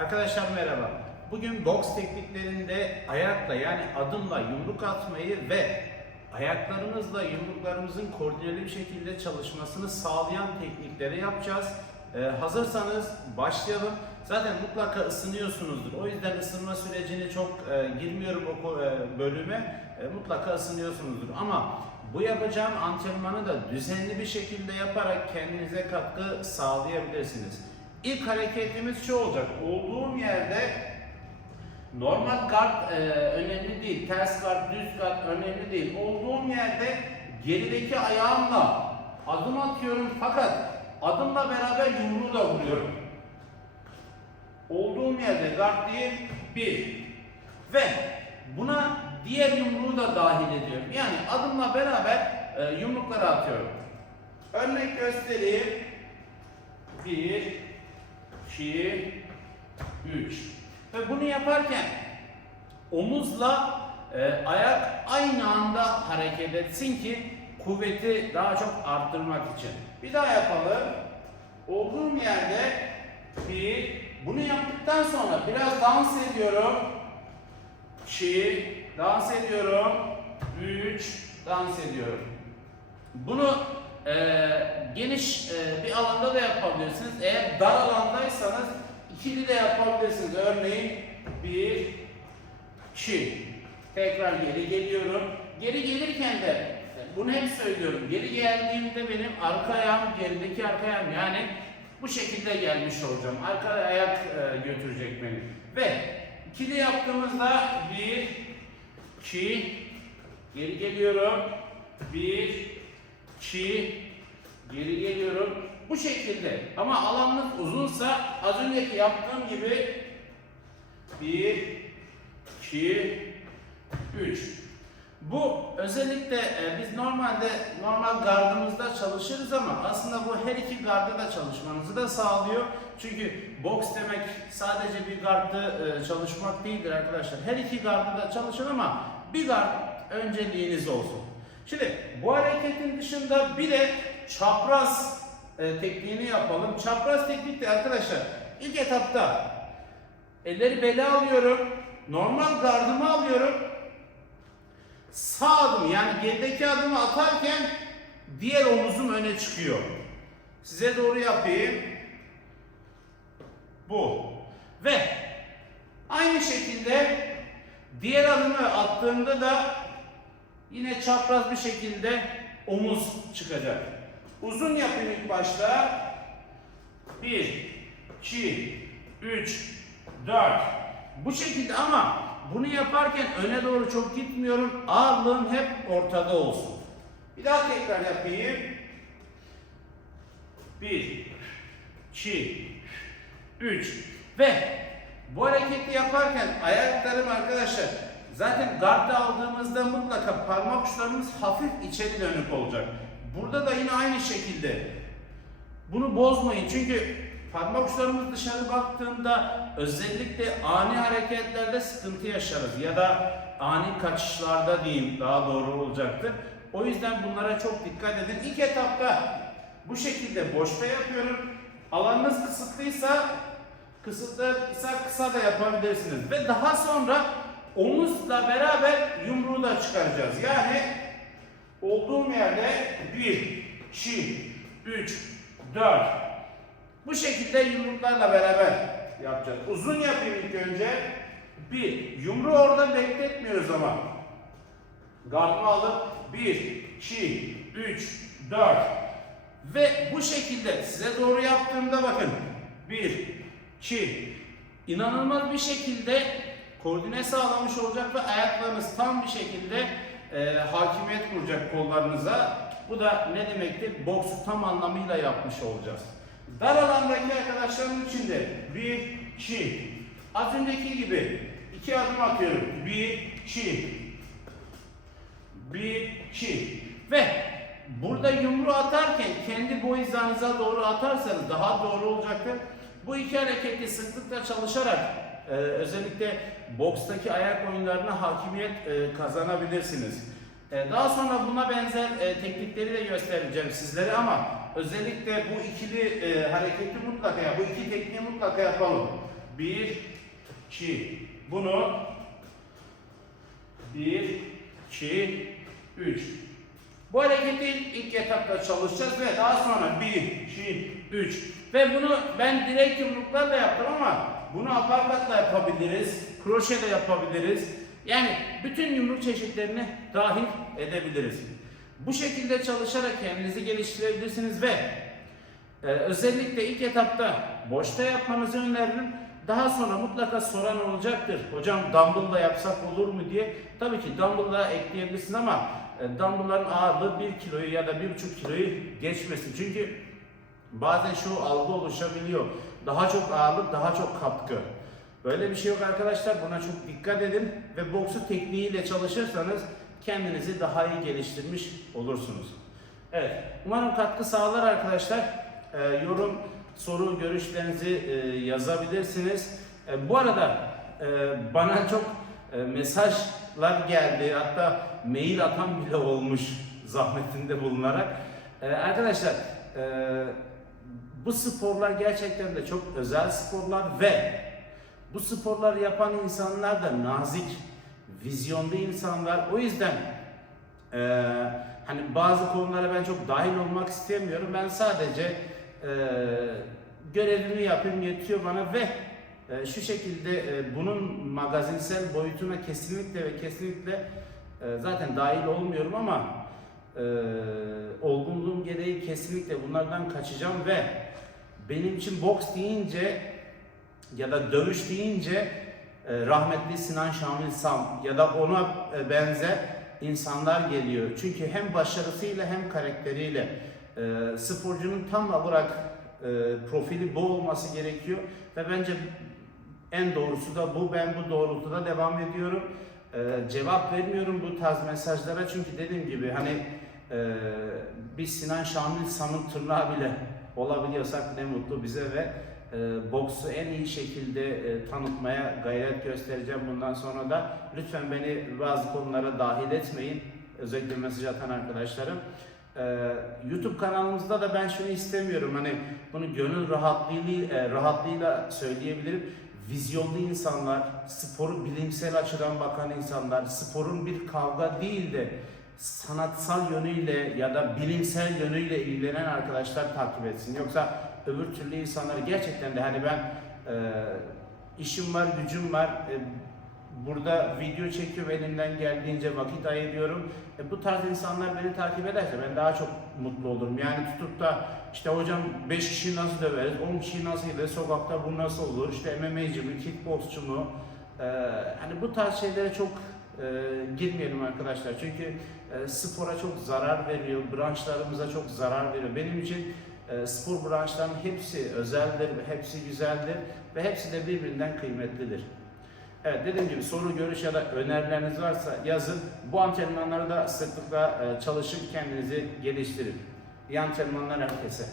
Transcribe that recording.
Arkadaşlar merhaba. Bugün boks tekniklerinde ayakla yani adımla yumruk atmayı ve ayaklarımızla yumruklarımızın koordineli bir şekilde çalışmasını sağlayan teknikleri yapacağız. Ee, hazırsanız başlayalım. Zaten mutlaka ısınıyorsunuzdur. O yüzden ısınma sürecini çok e, girmiyorum o e, bölüme. E, mutlaka ısınıyorsunuzdur. Ama bu yapacağım antrenmanı da düzenli bir şekilde yaparak kendinize katkı sağlayabilirsiniz. İlk hareketimiz şu olacak. Olduğum yerde normal guard e, önemli değil. Ters guard, düz guard önemli değil. Olduğum yerde gerideki ayağımla adım atıyorum fakat adımla beraber yumruğu da vuruyorum. Olduğum yerde guard değil, bir. Ve buna diğer yumruğu da dahil ediyorum. Yani adımla beraber e, yumrukları atıyorum. Örnek göstereyim. Bir, iki, üç. Ve bunu yaparken omuzla e, ayak aynı anda hareket etsin ki kuvveti daha çok arttırmak için. Bir daha yapalım. Olduğum yerde bir, bunu yaptıktan sonra biraz dans ediyorum. 2, dans ediyorum. 3, dans ediyorum. Bunu e, geniş e, bir alanda da yapabilirsiniz. Eğer dar alandaysanız ikili de yapabilirsiniz. Örneğin 1, 2. Tekrar geri geliyorum. Geri gelirken de bunu hep söylüyorum. Geri geldiğimde benim arka ayağım gerideki arka ayağım yani bu şekilde gelmiş olacağım. Arka ayak e, götürecek beni. Ve ikili yaptığımızda 1, 2, geri geliyorum. 1, 2, geri geliyorum. Bu şekilde. Ama alanınız uzunsa az önceki yaptığım gibi 1, 2, 3. Bu özellikle e, biz normalde normal gardımızda çalışırız ama aslında bu her iki garda da çalışmanızı da sağlıyor. Çünkü boks demek sadece bir gardı e, çalışmak değildir arkadaşlar. Her iki garda da çalışın ama bir gard önceliğiniz olsun. Şimdi bu hareketin dışında bir de çapraz e, tekniğini yapalım. Çapraz teknikte arkadaşlar ilk etapta elleri bele alıyorum. Normal gardımı alıyorum. Sağ adım yani gerideki adımı atarken diğer omuzum öne çıkıyor. Size doğru yapayım. Bu. Ve aynı şekilde diğer adımı attığımda da yine çapraz bir şekilde omuz çıkacak. Uzun yapayım ilk başta. 1, 2, 3, 4. Bu şekilde ama bunu yaparken öne doğru çok gitmiyorum. Ağırlığım hep ortada olsun. Bir daha tekrar yapayım. 1, 2, 3 ve bu hareketi yaparken ayaklarım arkadaşlar zaten gardda aldığımızda mutlaka parmak uçlarımız hafif içeri dönük olacak. Burada da yine aynı şekilde bunu bozmayın çünkü parmak uçlarımız dışarı baktığında özellikle ani hareketlerde sıkıntı yaşarız ya da ani kaçışlarda diyeyim daha doğru olacaktır. O yüzden bunlara çok dikkat edin. İlk etapta bu şekilde boşta yapıyorum. Alanınız kısıtlıysa kısıtlıysa kısa da yapabilirsiniz. Ve daha sonra omuzla beraber yumruğu da çıkaracağız. Yani olduğum yerde 1, 2, 3, 4 bu şekilde yumruklarla beraber yapacağız. Uzun yapayım ilk önce. Bir, yumruğu orada bekletmiyoruz ama. Gardımı alıp 1, 2, 3, 4 ve bu şekilde size doğru yaptığımda bakın. 1, 2 inanılmaz bir şekilde koordine sağlamış olacak ve ayaklarınız tam bir şekilde e, hakimiyet kuracak kollarınıza. Bu da ne demektir? Boksu tam anlamıyla yapmış olacağız. Dar alandaki arkadaşlarım için de 1, 2 az önceki gibi iki adım atıyorum. 1, 2 1, 2 ve burada yumruğu atarken kendi boy hizanıza doğru atarsanız daha doğru olacaktır. Bu iki hareketi sıklıkla çalışarak e, özellikle bokstaki ayak oyunlarına hakimiyet e, kazanabilirsiniz. E, daha sonra buna benzer e, teknikleri de göstereceğim sizlere ama özellikle bu ikili e, hareketi mutlaka, bu iki tekniği mutlaka yapalım. 1, 2. Bunu 1, 2, 3. Bu hareketi ilk etapta çalışacağız ve daha sonra 1, 2, 3. Ve bunu ben direkt yumruklarla yaptım ama bunu aparkatla yapabiliriz, kroşe de yapabiliriz. Yani bütün yumruk çeşitlerini dahil edebiliriz. Bu şekilde çalışarak kendinizi geliştirebilirsiniz ve ee, özellikle ilk etapta boşta yapmanızı öneririm. Daha sonra mutlaka soran olacaktır. Hocam dumbbell da yapsak olur mu diye. Tabii ki dumbbell da ekleyebilirsin ama e, dumbbell'ların ağırlığı 1 kiloyu ya da 1,5 kiloyu geçmesin. Çünkü bazen şu algı oluşabiliyor. Daha çok ağırlık, daha çok katkı. Böyle bir şey yok arkadaşlar. Buna çok dikkat edin ve boksu tekniğiyle çalışırsanız kendinizi daha iyi geliştirmiş olursunuz. Evet, umarım katkı sağlar arkadaşlar. Ee, yorum, soru, görüşlerinizi e, yazabilirsiniz. E, bu arada e, bana çok e, mesajlar geldi. Hatta mail atan bile olmuş zahmetinde bulunarak. E, arkadaşlar e, bu sporlar gerçekten de çok özel sporlar ve bu sporları yapan insanlar da nazik, vizyonlu insanlar. O yüzden ee, hani bazı konulara ben çok dahil olmak istemiyorum. Ben sadece e, görevimi yapayım yetiyor bana ve e, şu şekilde e, bunun magazinsel boyutuna kesinlikle ve kesinlikle e, zaten dahil olmuyorum ama e, olgunluğum gereği kesinlikle bunlardan kaçacağım ve benim için boks deyince ya da dövüş deyince e, rahmetli Sinan Şamil Sam ya da ona e, benzer insanlar geliyor. Çünkü hem başarısıyla hem karakteriyle e, sporcunun tam olarak profili bu olması gerekiyor ve bence en doğrusu da bu. Ben bu doğrultuda devam ediyorum. Cevap vermiyorum bu tarz mesajlara çünkü dediğim gibi hani bir Sinan Şamil Sam'ın tırnağı bile olabiliyorsak ne mutlu bize ve e, boksu en iyi şekilde e, tanıtmaya gayret göstereceğim bundan sonra da. Lütfen beni bazı konulara dahil etmeyin. Özellikle mesaj atan arkadaşlarım. E, YouTube kanalımızda da ben şunu istemiyorum. Hani bunu gönül rahatlığıyla, e, rahatlığıyla söyleyebilirim. Vizyonlu insanlar, sporu bilimsel açıdan bakan insanlar, sporun bir kavga değil de sanatsal yönüyle ya da bilimsel yönüyle ilgilenen arkadaşlar takip etsin. Yoksa öbür türlü insanları gerçekten de hani ben e, işim var, gücüm var, e, burada video çekiyorum elimden geldiğince vakit ayırıyorum. E, bu tarz insanlar beni takip ederse ben daha çok mutlu olurum. Yani tutup da işte hocam 5 kişi nasıl döveriz, 10 kişi nasıl gideriz, sokakta bu nasıl olur, işte MMA'cı mı, kickboksçu mu? E, hani bu tarz şeylere çok girmeyelim arkadaşlar. Çünkü e, spora çok zarar veriyor, branşlarımıza çok zarar veriyor. Benim için e, spor branşlarının hepsi özeldir, hepsi güzeldir ve hepsi de birbirinden kıymetlidir. Evet dediğim gibi soru, görüş ya da önerileriniz varsa yazın. Bu antrenmanları da sıklıkla e, çalışıp kendinizi geliştirin. İyi antrenmanlar herkese.